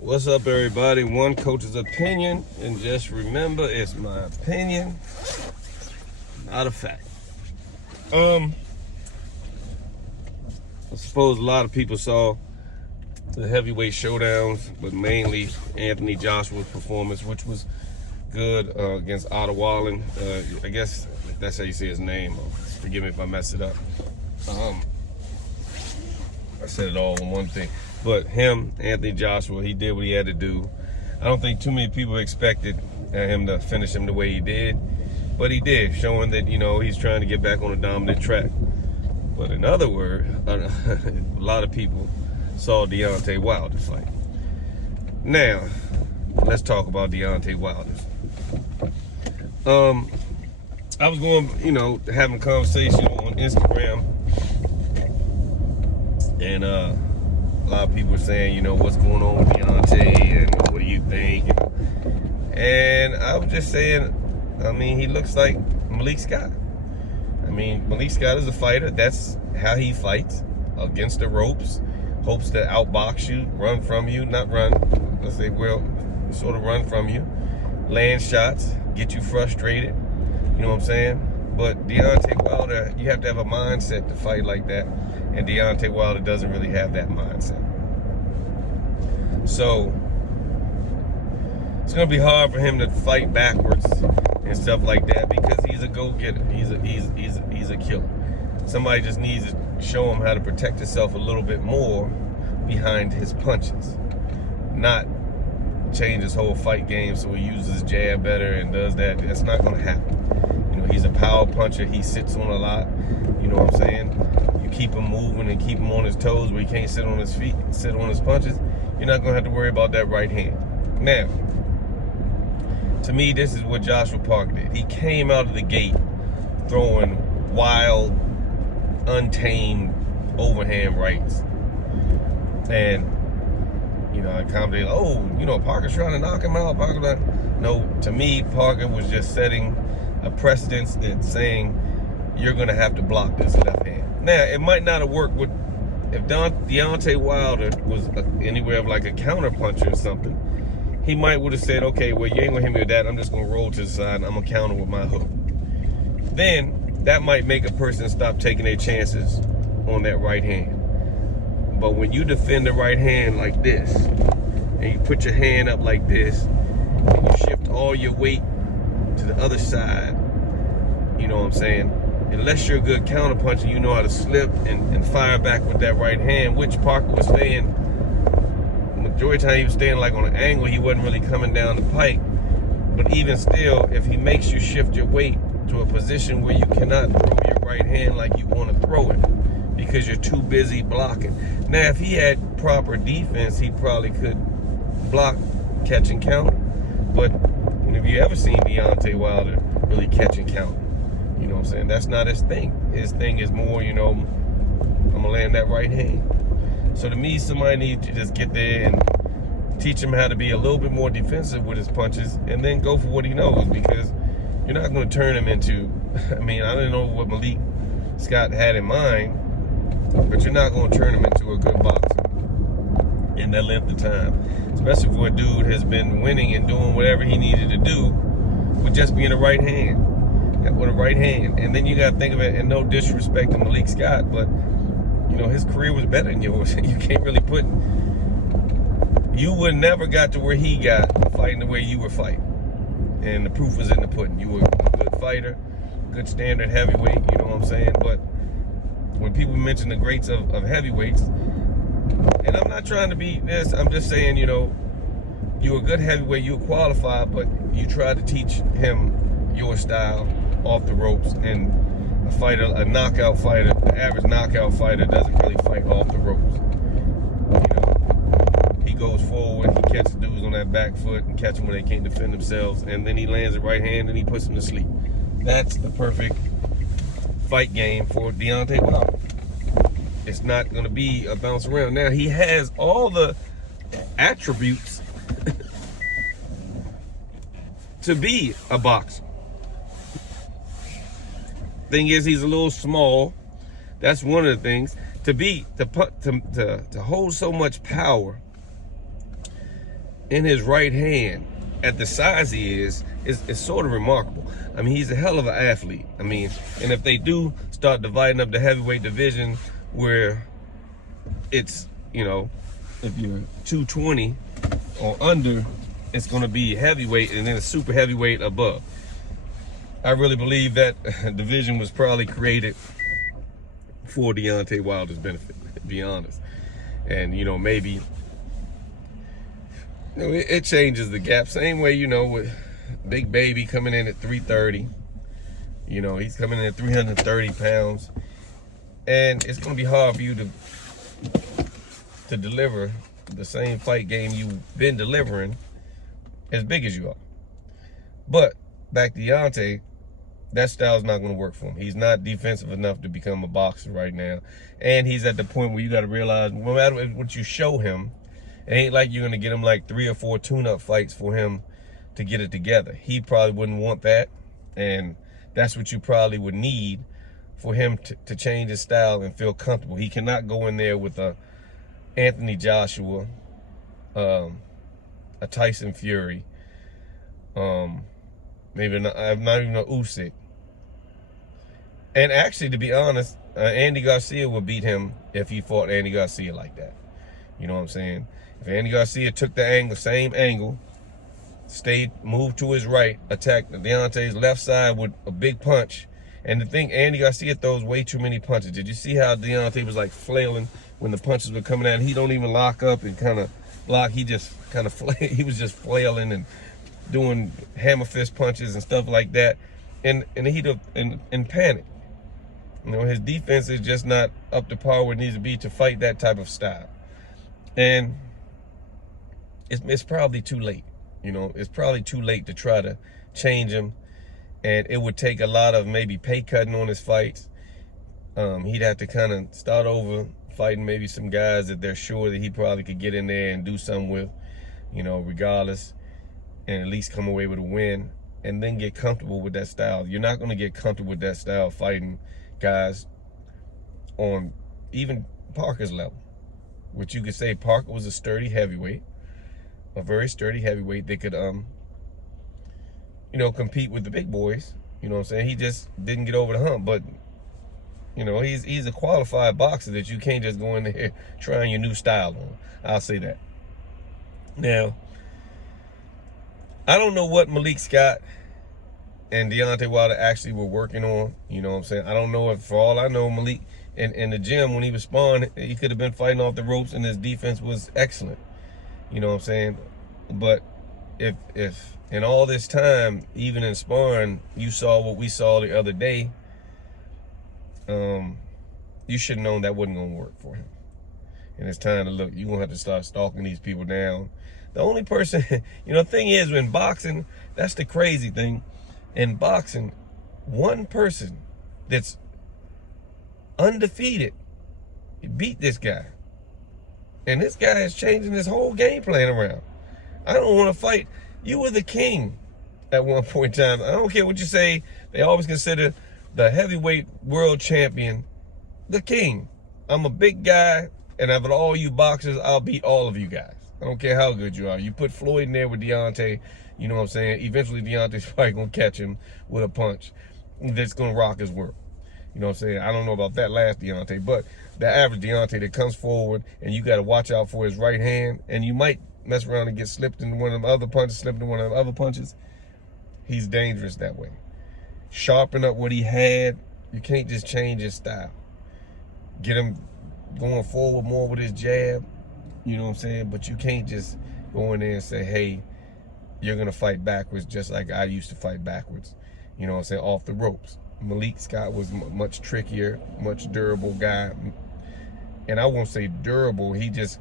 What's up, everybody? One coach's opinion, and just remember, it's my opinion, not a fact. I suppose a lot of people saw the heavyweight showdowns, but mainly Anthony Joshua's performance, which was good against Wilder. I guess that's how you say his name. Forgive me if I mess it up. I said it all in one thing. But him, Anthony Joshua, he did what he had to do. I don't think too many people expected him to finish him the way he did. But he did, showing that, he's trying to get back on a dominant track. But in other words, a lot of people saw Deontay Wilder fight. Now, let's talk about Deontay Wilder. I was going, having a conversation on Instagram. And a lot of people were saying, what's going on with Deontay and what do you think? And I was just saying, he looks like Malik Scott. Malik Scott is a fighter. That's how he fights, against the ropes. Hopes to outbox you, run from you, not run. Let's say, sort of run from you. Land shots, get you frustrated. You know what I'm saying? But Deontay Wilder, you have to have a mindset to fight like that. And Deontay Wilder doesn't really have that mindset. So it's gonna be hard for him to fight backwards and stuff like that because he's a go-getter. He's a killer. Somebody just needs to show him how to protect himself a little bit more behind his punches. Not change his whole fight game so he uses his jab better and does that. That's not gonna happen. He's a power puncher. He sits on a lot. You know what I'm saying? You keep him moving and keep him on his toes where he can't sit on his feet, sit on his punches. You're not going to have to worry about that right hand. Now, to me, this is what Joshua Parker did. He came out of the gate throwing wild, untamed overhand rights. And, I commented, Parker's trying to knock him out. No, to me, Parker was just setting a precedence and saying you're going to have to block this left hand. Now, it might not have worked if Deontay Wilder was anywhere of like a counter puncher or something. He might would have said, okay, well, you ain't going to hit me with that. I'm just going to roll to the side and I'm going to counter with my hook. Then that might make a person stop taking their chances on that right hand. But when you defend the right hand like this and you put your hand up like this and you shift all your weight to the other side, you know what I'm saying? Unless you're a good counterpuncher, you know how to slip and fire back with that right hand, which Parker was staying, the majority of the time he was staying like on an angle, he wasn't really coming down the pike. But even still, if he makes you shift your weight to a position where you cannot throw your right hand like you want to throw it because you're too busy blocking. Now, if he had proper defense, he probably could block, catch, and counter. But have you ever seen Deontay Wilder really catch and count? You know what I'm saying? That's not his thing. His thing is more, I'm going to land that right hand. So to me, somebody needs to just get there and teach him how to be a little bit more defensive with his punches and then go for what he knows, because you're not going to turn him into, I don't know what Malik Scott had in mind, but you're not going to turn him into a good boxer in that length of time, especially for a dude has been winning and doing whatever he needed to do with just being a right hand, with a right hand. And then you got to think of it, and no disrespect to Malik Scott, but his career was better than yours. You can't really you would never got to where he got fighting the way you were fighting, and the proof was in the pudding. You were a good fighter, good standard heavyweight, you know what I'm saying? But when people mention the greats of heavyweights, and I'm not trying to be this, I'm just saying, you're a good heavyweight, you're qualified, but you try to teach him your style off the ropes. And a knockout fighter, the average knockout fighter doesn't really fight off the ropes. He goes forward, he catches dudes on that back foot and catch them when they can't defend themselves, and then he lands the right hand and he puts them to sleep. That's the perfect fight game for Deontay Wilder. It's not going to be a bounce around. Now, he has all the attributes to be a boxer. Thing is, he's a little small. That's one of the things. To hold so much power in his right hand at the size he is sort of remarkable. I mean, he's a hell of an athlete. I mean, and if they do start dividing up the heavyweight division where it's, you know, if you're 220 or under, it's going to be heavyweight and then a super heavyweight above. I really believe that division was probably created for Deontay Wilder's benefit, to be honest. And, you know, maybe, you know, it changes the gap. Same way, you know, with Big Baby coming in at 330. You know, he's coming in at 330 pounds. And it's going to be hard for you to deliver the same fight game you've been delivering as big as you are. But back to Deontay, that style's not going to work for him. He's not defensive enough to become a boxer right now. And he's at the point where you got to realize, no matter what you show him, it ain't like you're going to get him like 3 or 4 tune-up fights for him to get it together. He probably wouldn't want that. And that's what you probably would need for him to change his style and feel comfortable. He cannot go in there with a Anthony Joshua, a Tyson Fury, maybe not even a Usyk. And actually, to be honest, Andy Garcia would beat him if he fought Andy Garcia like that. You know what I'm saying? If Andy Garcia took the angle, same angle, moved to his right, attacked Deontay's left side with a big punch. And the thing, Andy Garcia throws way too many punches. Did you see how Deontay was like flailing when the punches were coming out? He don't even lock up and kind of block. He just kind of he was just flailing and doing hammer fist punches and stuff like that. In the heat of in panic. You know, his defense is just not up to par where it needs to be to fight that type of style. And it's probably too late. You know, it's probably too late to try to change him. And it would take a lot of maybe pay cutting on his fights. He'd have to kind of start over fighting maybe some guys that they're sure that he probably could get in there and do something with, you know, regardless, and at least come away with a win, and then get comfortable with that style. You're not going to get comfortable with that style fighting guys on even Parker's level, which you could say Parker was a sturdy heavyweight, a very sturdy heavyweight that could, you know, compete with the big boys. You know what I'm saying? He just didn't get over the hump. But, you know, he's a qualified boxer that you can't just go in there trying your new style on. I'll say that. Now, I don't know what Malik Scott and Deontay Wilder actually were working on. You know what I'm saying? I don't know if, for all I know, Malik in the gym when he was sparring, he could have been fighting off the ropes and his defense was excellent. You know what I'm saying? But if in all this time, even in sparring, you saw what we saw the other day, you should have known that wasn't going to work for him. And it's time to look. You're going to have to start stalking these people down. The only person, you know, the thing is, in boxing, that's the crazy thing. In boxing, one person that's undefeated beat this guy. And this guy is changing his whole game plan around. I don't want to fight. You were the king at one point in time. I don't care what you say. They always consider the heavyweight world champion the king. I'm a big guy, and out of all you boxers, I'll beat all of you guys. I don't care how good you are. You put Floyd in there with Deontay, you know what I'm saying? Eventually, Deontay's probably going to catch him with a punch that's going to rock his world. You know what I'm saying? I don't know about that last Deontay, but the average Deontay that comes forward and you got to watch out for his right hand, and you might mess around and get slipped into one of them other punches, slipped into one of them other punches. He's dangerous that way. Sharpen up what he had. You can't just change his style. Get him going forward more with his jab. You know what I'm saying? But you can't just go in there and say, hey, you're going to fight backwards just like I used to fight backwards. You know what I'm saying? Off the ropes. Malik Scott was much trickier, much durable guy. And I won't say durable. He just,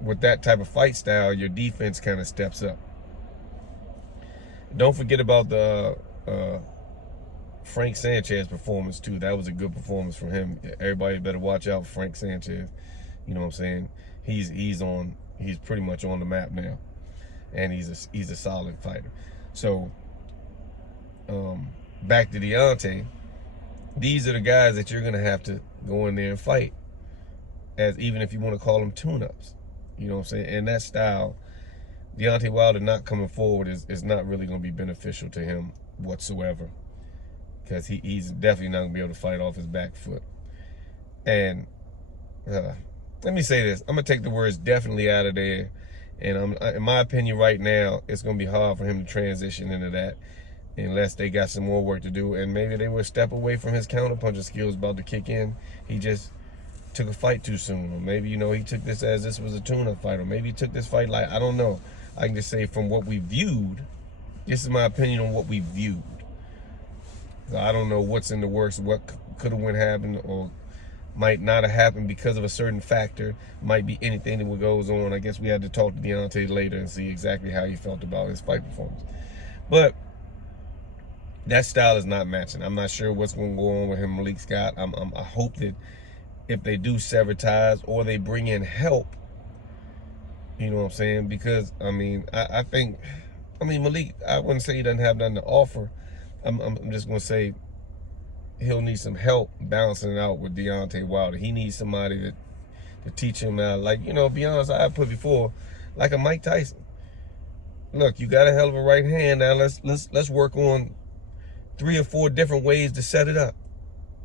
with that type of fight style, your defense kind of steps up. Don't forget about the Frank Sanchez performance, too. That was a good performance from him. Everybody better watch out for Frank Sanchez. You know what I'm saying? He's pretty much on the map now. And he's a solid fighter. So, back to Deontay. These are the guys that you're going to have to go in there and fight, as even if you want to call them tune-ups. You know what I'm saying? And that style Deontay Wilder not coming forward is not really going to be beneficial to him whatsoever, because he's definitely not going to be able to fight off his back foot. And let me say this. I'm going to take the words definitely out of there. And in my opinion right now, it's going to be hard for him to transition into that unless they got some more work to do. And maybe they will step away from his counterpunching skills about to kick in. He just took a fight too soon. Or maybe, he took this as this was a tune-up fight. Or maybe he took this fight like, I don't know. I can just say from what we viewed, this is my opinion on what we viewed. So I don't know what's in the works, what could have happened or might not have happened because of a certain factor. Might be anything that goes on. I guess we had to talk to Deontay later and see exactly how he felt about his fight performance. But that style is not matching. I'm not sure what's going to go on with him, Malik Scott. I hope that if they do sever ties or they bring in help, you know what I'm saying? Because, I think Malik, I wouldn't say he doesn't have nothing to offer. I'm just going to say he'll need some help balancing it out with Deontay Wilder. He needs somebody to teach him how, be honest, I put before, like a Mike Tyson. Look, you got a hell of a right hand. Now let's work on 3 or 4 different ways to set it up.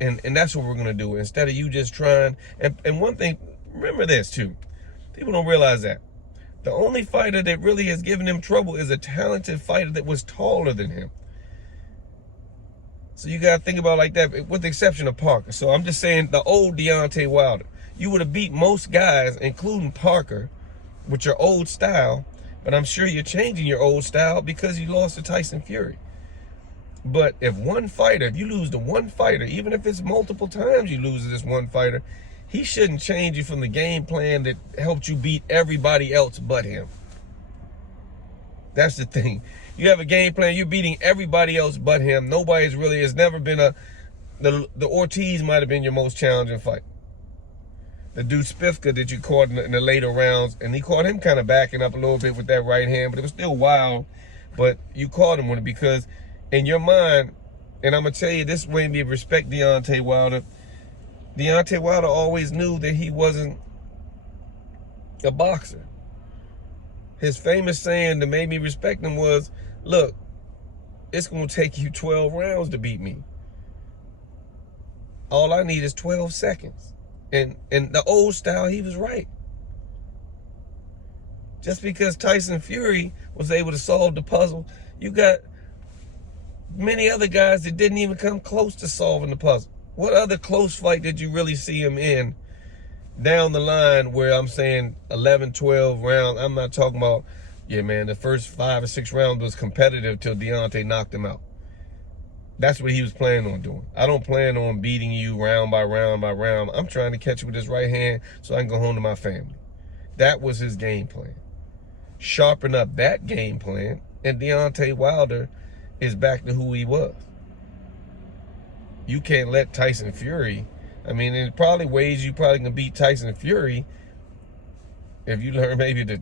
And that's what we're going to do. Instead of you just trying, and one thing, remember this too. People don't realize that. The only fighter that really has given him trouble is a talented fighter that was taller than him. So you got to think about it like that, with the exception of Parker. So I'm just saying the old Deontay Wilder. You would have beat most guys, including Parker, with your old style. But I'm sure you're changing your old style because you lost to Tyson Fury. But if you lose to one fighter, even if it's multiple times you lose to this one fighter, he shouldn't change you from the game plan that helped you beat everybody else but him. That's the thing. You have a game plan, you're beating everybody else but him. Has never been the Ortiz might have been your most challenging fight. The dude Spivka that you caught in the later rounds, and he caught him kind of backing up a little bit with that right hand, but it was still wild. But you caught him with it because in your mind, and I'm going to tell you this way, me respect Deontay Wilder. Deontay Wilder always knew that he wasn't a boxer. His famous saying that made me respect him was, look, it's going to take you 12 rounds to beat me. All I need is 12 seconds. And the old style, he was right. Just because Tyson Fury was able to solve the puzzle, you got many other guys that didn't even come close to solving the puzzle. What other close fight did you really see him in down the line where I'm saying 11, 12 rounds? I'm not talking about, the first 5 or 6 rounds was competitive till Deontay knocked him out. That's what he was planning on doing. I don't plan on beating you round by round by round. I'm trying to catch you with his right hand so I can go home to my family. That was his game plan. Sharpen up that game plan, and Deontay Wilder is back to who he was. You can't let Tyson Fury, in probably ways you probably can beat Tyson Fury if you learn maybe to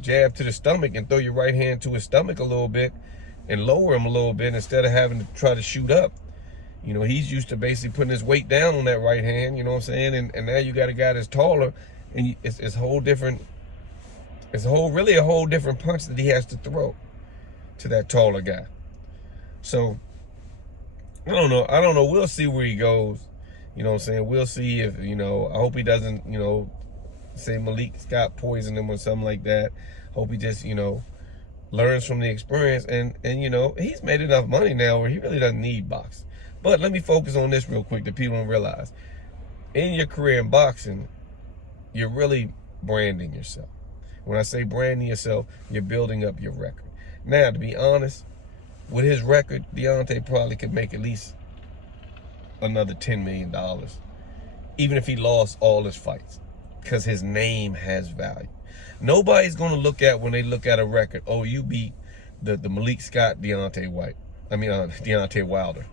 jab to the stomach and throw your right hand to his stomach a little bit and lower him a little bit instead of having to try to shoot up. He's used to basically putting his weight down on that right hand, you know what I'm saying? And now you got a guy that's taller, and it's a whole different punch that he has to throw to that taller guy. So I don't know. We'll see where he goes. You know what I'm saying? We'll see if, I hope he doesn't, say Malik Scott poisoned him or something like that. Hope he just, learns from the experience. And he's made enough money now where he really doesn't need boxing. But let me focus on this real quick that people don't realize. In your career in boxing, you're really branding yourself. When I say branding yourself, you're building up your record. Now, to be honest, with his record, Deontay probably could make at least another $10 million, even if he lost all his fights, because his name has value. Nobody's going to look at, when they look at a record, oh, you beat the Malik Scott Deontay Wilder.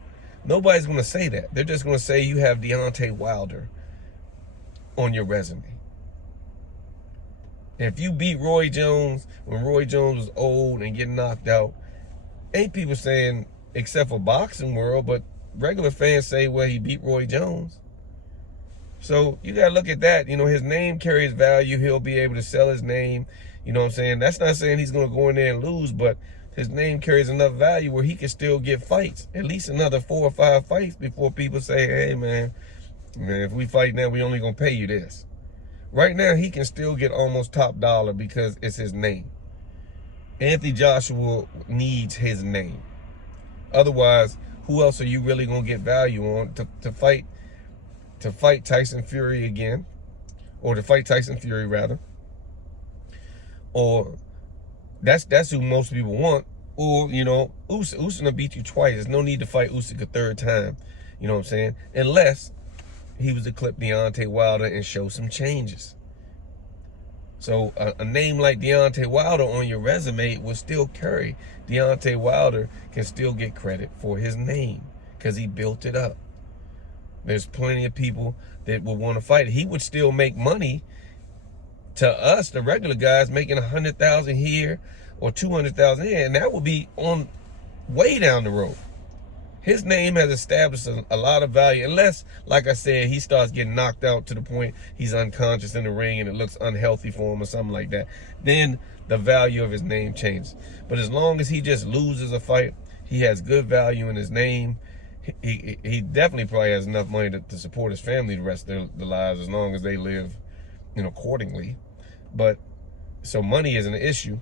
Nobody's going to say that. They're just going to say you have Deontay Wilder on your resume. If you beat Roy Jones when Roy Jones was old and getting knocked out, ain't people saying, except for boxing world, but regular fans say, well, he beat Roy Jones. So you got to look at that. His name carries value. He'll be able to sell his name. You know what I'm saying? That's not saying he's going to go in there and lose, but his name carries enough value where he can still get fights, at least another 4 or 5 fights before people say, hey, man, if we fight now, we only going to pay you this. Right now, he can still get almost top dollar because it's his name. Anthony Joshua needs his name. Otherwise, who else are you really going to get value on to fight Tyson Fury again? Or to fight Tyson Fury, rather. Or that's who most people want. Or, you know, Usyk will beat you twice. There's no need to fight Usyk a third time. You know what I'm saying? Unless he was to clip Deontay Wilder and show some changes. So a name like Deontay Wilder on your resume will still carry. Deontay Wilder can still get credit for his name because he built it up. There's plenty of people that would want to fight it. He would still make money to us, the regular guys, making 100,000 here or 200,000 here, and that would be on way down the road. His name has established a lot of value, unless, like I said, he starts getting knocked out to the point he's unconscious in the ring and it looks unhealthy for him or something like that. Then the value of his name changes. But as long as he just loses a fight, he has good value in his name. He definitely probably has enough money to support his family the rest of their lives, as long as they live, you know, accordingly. But so money isn't an issue.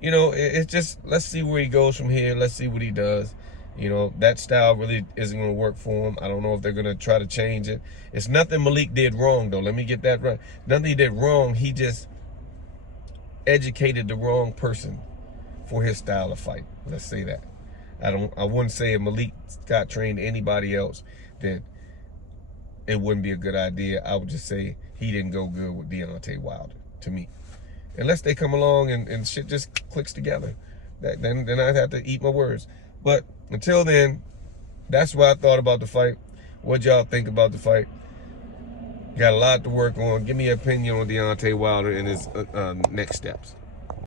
You know, it's just, let's see where he goes from here. Let's see what he does. You know, that style really isn't going to work for him. I don't know if they're going to try to change it. It's nothing Malik did wrong, though. Let me get that right. Nothing he did wrong. He just educated the wrong person for his style of fight. Let's say that. I wouldn't say if Malik got trained to anybody else, then it wouldn't be a good idea. I would just say he didn't go good with Deontay Wilder, to me. Unless they come along and shit just clicks together. Then I'd have to eat my words. But until then, that's what I thought about the fight. What y'all think about the fight? Got a lot to work on. Give me an opinion on Deontay Wilder and his next steps.